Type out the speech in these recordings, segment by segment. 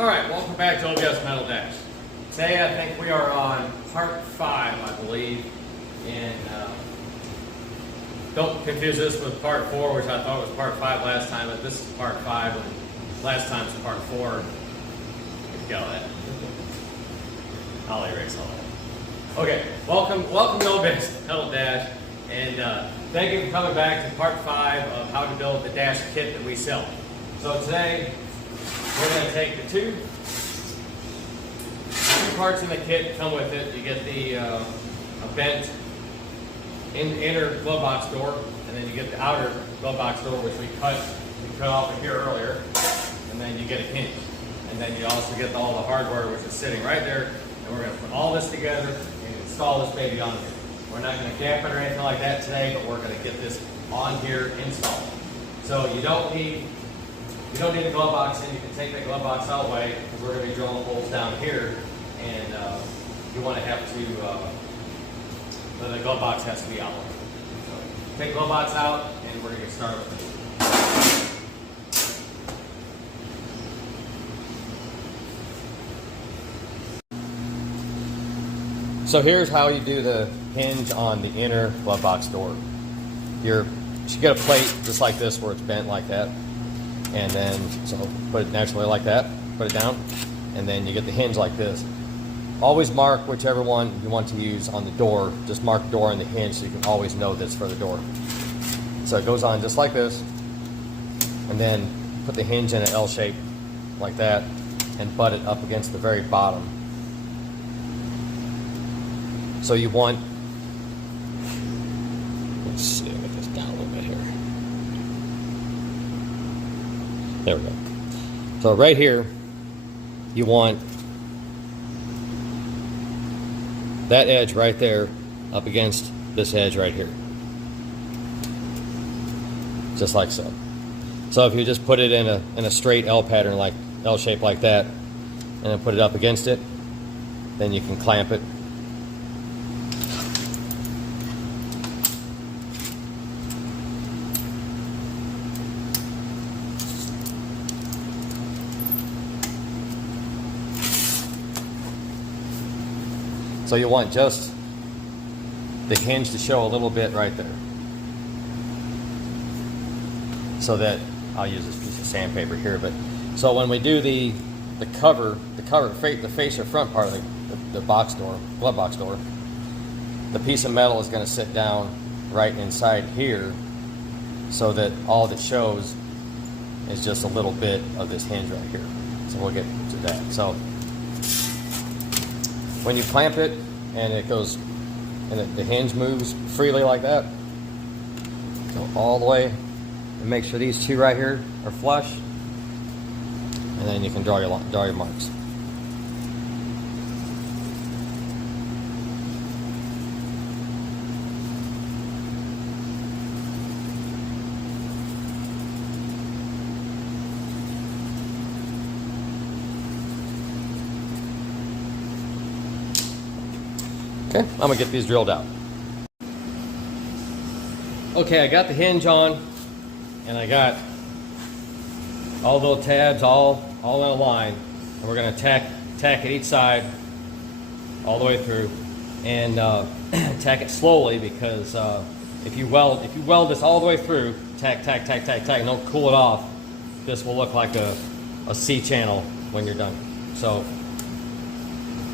Alright, welcome back to OBS Metal Dash. Today I think we are on part 5, I believe. And don't confuse this with part 4, which I thought was part 5 last time, but this is part 5 and last time's part 4. Get all that. I'll erase all that. Okay, welcome to OBS Metal Dash. And thank you for coming back to part 5 of how to build the dash kit that we sell. So today, we're going to take the two parts in the kit, come with it. You get the a bent inner glove box door, and then you get the outer glove box door, which we cut off of here earlier, and then you get a hinge. And then you also get all the hardware, which is sitting right there, and we're going to put all this together and install this baby on here. We're not going to cap it or anything like that today, but we're going to get this on here installed. So you don't need the glove box in. You can take that glove box out away, because we're going to be drilling holes down here, and you want to have to, the glove box has to be out. So take the glove box out, and we're going to get started with it. So here's how you do the hinge on the inner glove box door. You should get a plate just like this where it's bent like that. And then, so put it naturally like that, put it down, and then you get the hinge like this. Always mark whichever one you want to use on the door. Just mark door and the hinge so you can always know this for the door. So it goes on just like this, and then put the hinge in an L shape like that, and butt it up against the very bottom. So you want, let's see, I'll get this down a little bit here. There we go. So right here, you want that edge right there up against this edge right here. Just like so. So if you just put it in a straight L pattern, like L shape like that, and then put it up against it, then you can clamp it. So you want just the hinge to show a little bit right there. So that, I'll use this piece of sandpaper here, but so when we do the face or front part of the box door, glove box door, the piece of metal is going to sit down right inside here, so that all that shows is just a little bit of this hinge right here. So we'll get to that. So when you clamp it and it goes, and the hinge moves freely like that, go all the way and make sure these two right here are flush, and then you can draw your marks. Okay, I'm gonna get these drilled out. Okay, I got the hinge on, and I got all the little tabs all in a line, and we're gonna tack at each side all the way through, and tack it slowly, because if you weld this all the way through, tack, and don't cool it off, this will look like a C channel when you're done. So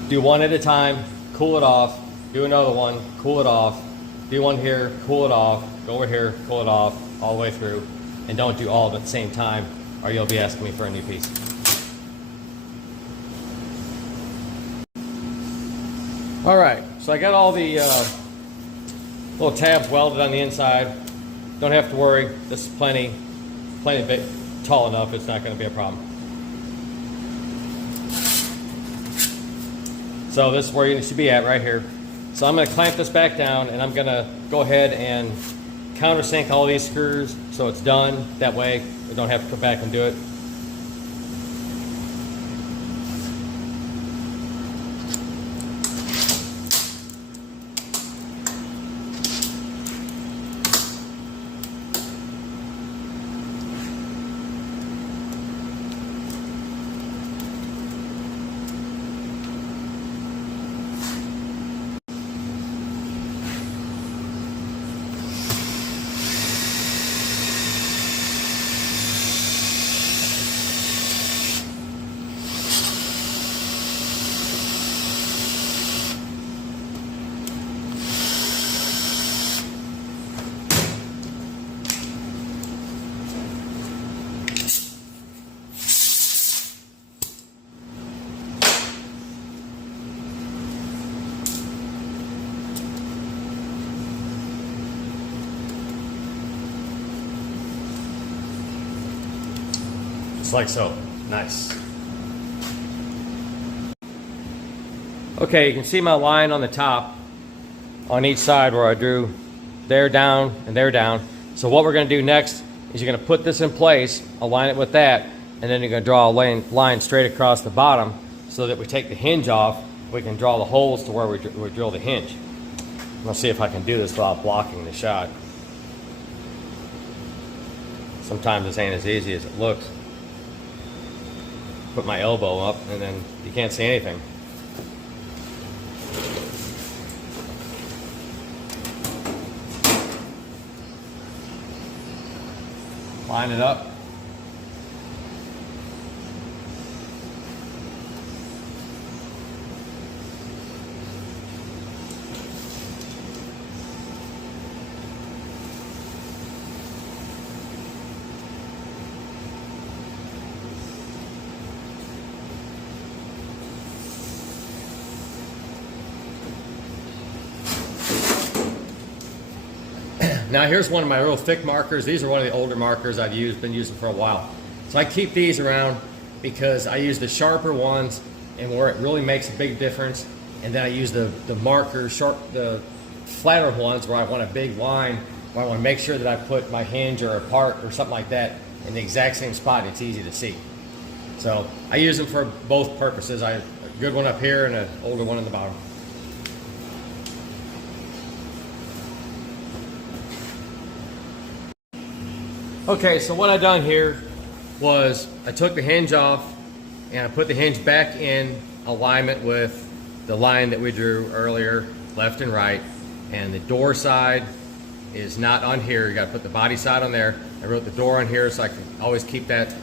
do one at a time, cool it off. Do another one, cool it off. Do one here, cool it off. Go over here, cool it off, all the way through. And don't do all of it at the same time, or you'll be asking me for a new piece. All right, so I got all the little tabs welded on the inside. Don't have to worry, this is plenty big, tall enough, it's not gonna be a problem. So this is where you should be at, right here. So I'm going to clamp this back down, and I'm going to go ahead and countersink all these screws so it's done. That way we don't have to come back and do it. Just like so. Nice. Okay, you can see my line on the top on each side where I drew there down and there down. So what we're going to do next is you're going to put this in place, align it with that, and then you're going to draw a line straight across the bottom so that we take the hinge off, we can draw the holes to where we drill the hinge. Let's see if I can do this without blocking the shot. Sometimes this ain't as easy as it looks. Put my elbow up and then you can't see anything. Line it up. Now here's one of my real thick markers. These are one of the older markers I've been using for a while. So I keep these around because I use the sharper ones and where it really makes a big difference. And then I use the markers, the flatter ones where I want a big line, where I want to make sure that I put my hinge or a part or something like that in the exact same spot. It's easy to see. So I use them for both purposes. I have a good one up here and an older one in the bottom. Okay, so what I done here was I took the hinge off and I put the hinge back in alignment with the line that we drew earlier, left and right. And the door side is not on here. You got to put the body side on there. I wrote the door on here so I can always keep that,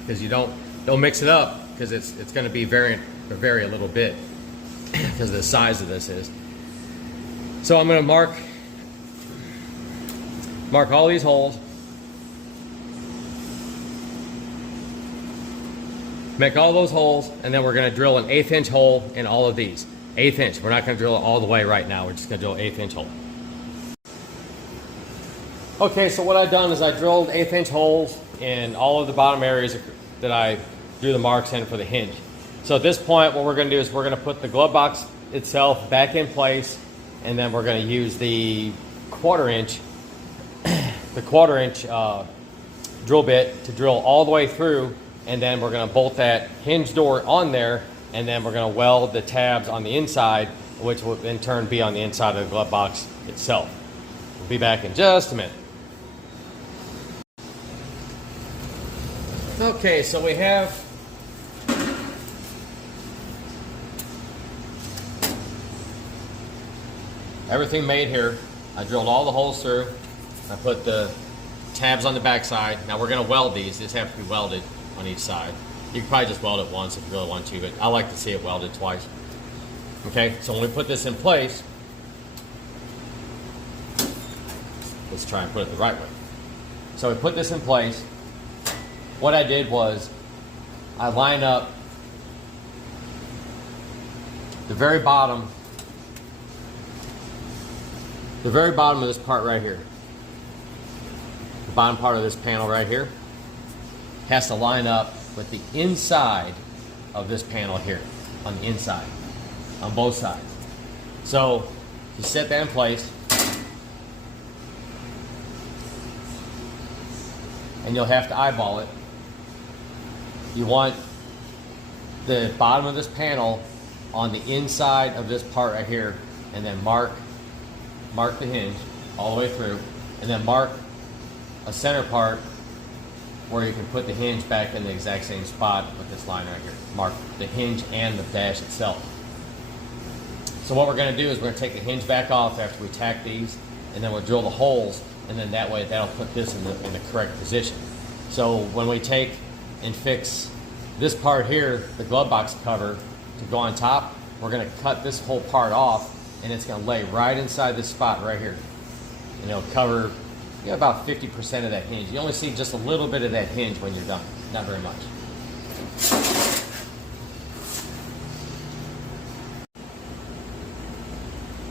because you don't mix it up, because it's going to be vary a little bit because of the size of this is. So I'm going to mark all these holes. Make all those holes, and then we're going to drill an 1/8 inch hole in all of these. 1/8 inch. We're not going to drill it all the way right now. We're just going to drill an 1/8 inch hole. Okay, so what I've done is I drilled 1/8 inch holes in all of the bottom areas that I drew the marks in for the hinge. So at this point, what we're going to do is we're going to put the glove box itself back in place, and then we're going to use the 1/4 inch, drill bit to drill all the way through. And then we're going to bolt that hinge door on there, and then we're going to weld the tabs on the inside, which will in turn be on the inside of the glove box itself. We'll be back in just a minute. Okay, so we have everything made here. I drilled all the holes through. I put the tabs on the back side. Now we're going to weld these. These have to be welded on each side. You can probably just weld it once if you really want to, but I like to see it welded twice. Okay, so when we put this in place, let's try and put it the right way. So we put this in place. What I did was I line up the very bottom of this part right here. The bottom part of this panel right here has to line up with the inside of this panel here, on the inside, on both sides. So you set that in place, and you'll have to eyeball it. You want the bottom of this panel on the inside of this part right here, and then mark the hinge all the way through, and then mark a center part where you can put the hinge back in the exact same spot with this line right here. Mark the hinge and the dash itself. So what we're going to do is we're going to take the hinge back off after we tack these, and then we'll drill the holes, and then that way that'll put this in the correct position. So when we take and fix this part here, the glove box cover, to go on top, we're going to cut this whole part off, and it's going to lay right inside this spot right here. And it'll cover about 50% of that hinge. You only see just a little bit of that hinge when you're done, not very much.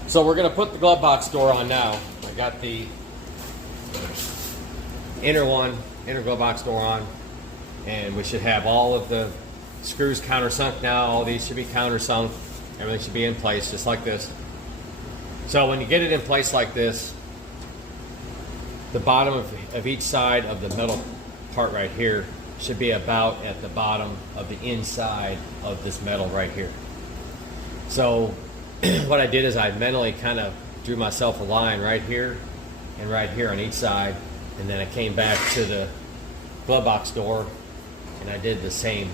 So we're going to put the glove box door on now. I got the inner glove box door on. And we should have all of the screws countersunk now. All these should be countersunk. Everything should be in place just like this. So when you get it in place like this, the bottom of each side of the metal part right here should be about at the bottom of the inside of this metal right here. So what I did is I mentally kind of drew myself a line right here and right here on each side, and then I came back to the glove box door and I did the same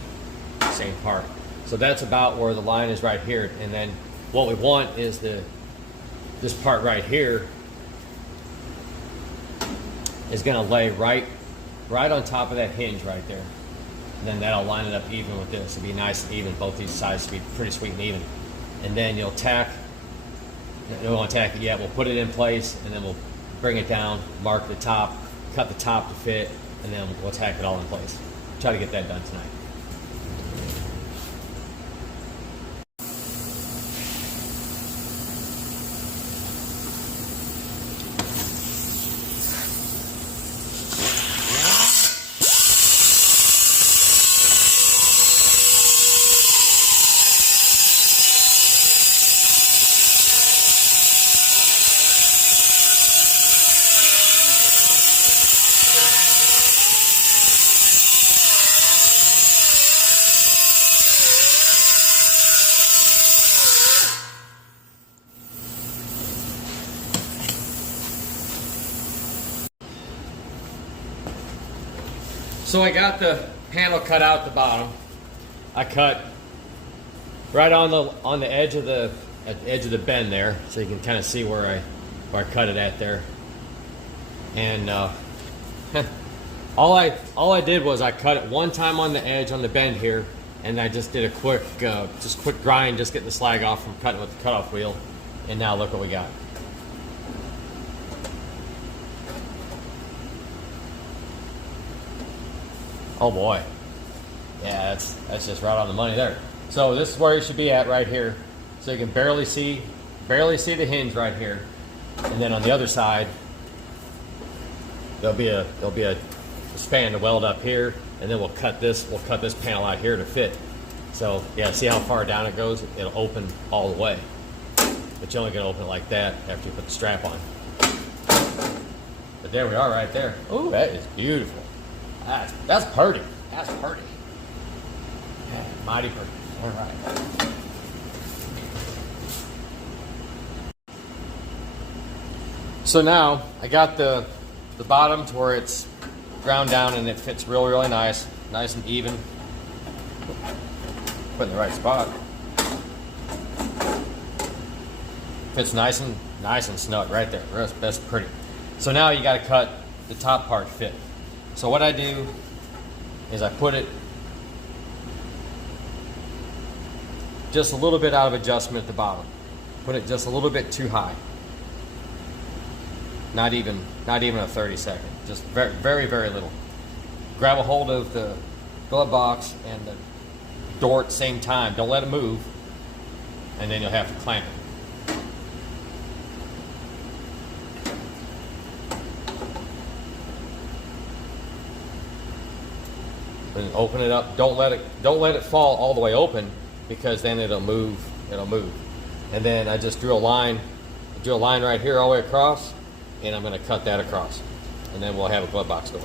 part. So that's about where the line is right here. And then what we want is this part right here is going to lay right on top of that hinge right there. And then that'll line it up even with this. It'll be nice and even. Both these sides will be pretty sweet and even. And then you'll tack, we won't tack it yet, we'll put it in place and then we'll bring it down, mark the top, cut the top to fit, and then we'll tack it all in place. Try to get that done tonight. So I got the panel cut out the bottom. I cut right on the edge of the bend there, so you can kind of see where I cut it at there. And all I did was I cut it one time on the edge on the bend here, and I just did a quick grind, just getting the slag off from cutting with the cutoff wheel. And now look what we got. Oh boy, yeah, that's just right on the money there. So this is where you should be at right here. So you can barely see the hinge right here, and then on the other side there'll be a span to weld up here, and then we'll cut this panel out here to fit. So yeah, see how far down it goes? It'll open all the way, but you're only gonna open it like that after you put the strap on. But there we are right there. Oh, that is beautiful. That's pretty. That's pretty. Yeah, mighty pretty. All right. So now I got the bottom to where it's ground down and it fits really nice and even. Put in the right spot. Fits nice and snug right there. That's pretty. So now you got to cut the top part fit. So what I do is I put it just a little bit out of adjustment at the bottom. Put it just a little bit too high. Not even a 30-second. Just very little. Grab a hold of the glove box and the door at the same time. Don't let it move, and then you'll have to clamp it. And open it up. Don't let it fall all the way open, because then it'll move. And then I just drew a line right here all the way across, and I'm going to cut that across, and then we'll have a glove box door.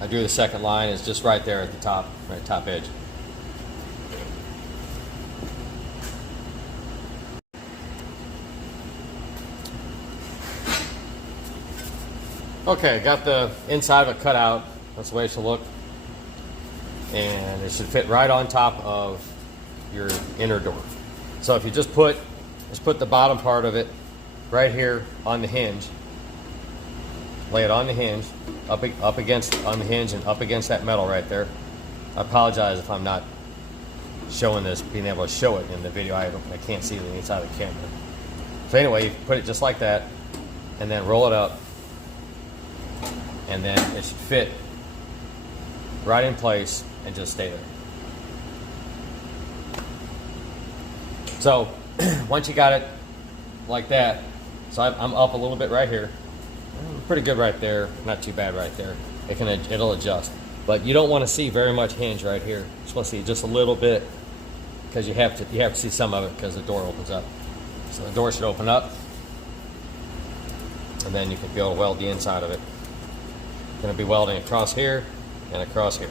I drew the second line. It's just right there at the top edge. Okay, got the inside of it cut out. That's the way it should look. And it should fit right on top of your inner door. So if you just put the bottom part of it right here on the hinge, lay it on the hinge, on the hinge and up against that metal right there. I apologize if I'm not showing this, being able to show it in the video. I can't see the inside of the camera. So anyway, you put it just like that, and then roll it up, and then it should fit right in place and just stay there. So once you got it like that, so I'm up a little bit right here, Pretty good right there. Not too bad right there. It'll adjust. But you don't want to see very much hinge right here. You're supposed to see just a little bit, because you have to see some of it because the door opens up. So the door should open up, and then you can be able to weld the inside of it. I'm going to be welding across here and across here.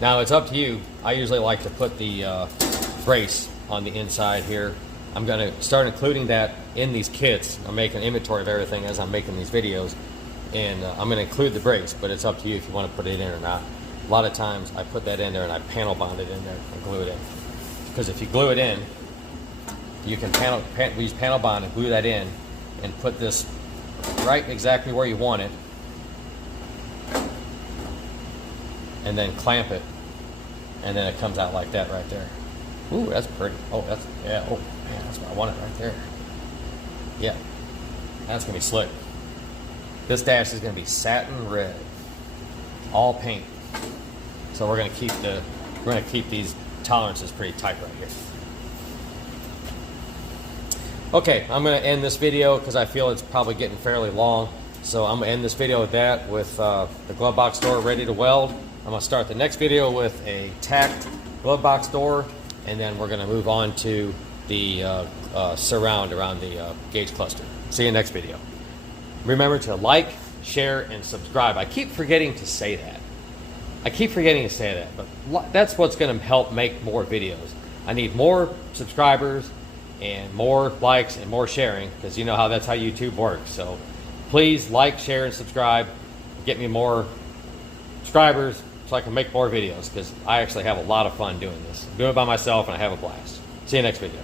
Now it's up to you. I usually like to put the brace on the inside here. I'm going to start including that in these kits. I'm making inventory of everything as I'm making these videos, and I'm going to include the brace, but it's up to you if you want to put it in or not. A lot of times I put that in there and I panel bond it in there and glue it in, because if you glue it in, you can use panel bond and glue that in and put this right exactly where you want it, and then clamp it, and then it comes out like that right there. Ooh, that's pretty. Oh, yeah. Oh, man, that's what I wanted right there. Yeah, that's gonna be slick. This dash is gonna be satin red, all paint. So we're gonna keep these tolerances pretty tight right here. Okay, I'm gonna end this video because I feel it's probably getting fairly long. So I'm gonna end this video with that, with the glove box door ready to weld. I'm gonna start the next video with a tacked glove box door, and then we're gonna move on to the surround around the gauge cluster. See you next video. Remember to like, share, and subscribe. I keep forgetting to say that. But that's what's gonna help make more videos. I need more subscribers and more likes and more sharing, because you know how that's how YouTube works. So please like, share, and subscribe. Get me more subscribers so I can make more videos, because I actually have a lot of fun doing this. I'm doing it by myself and I have a blast. See you next video.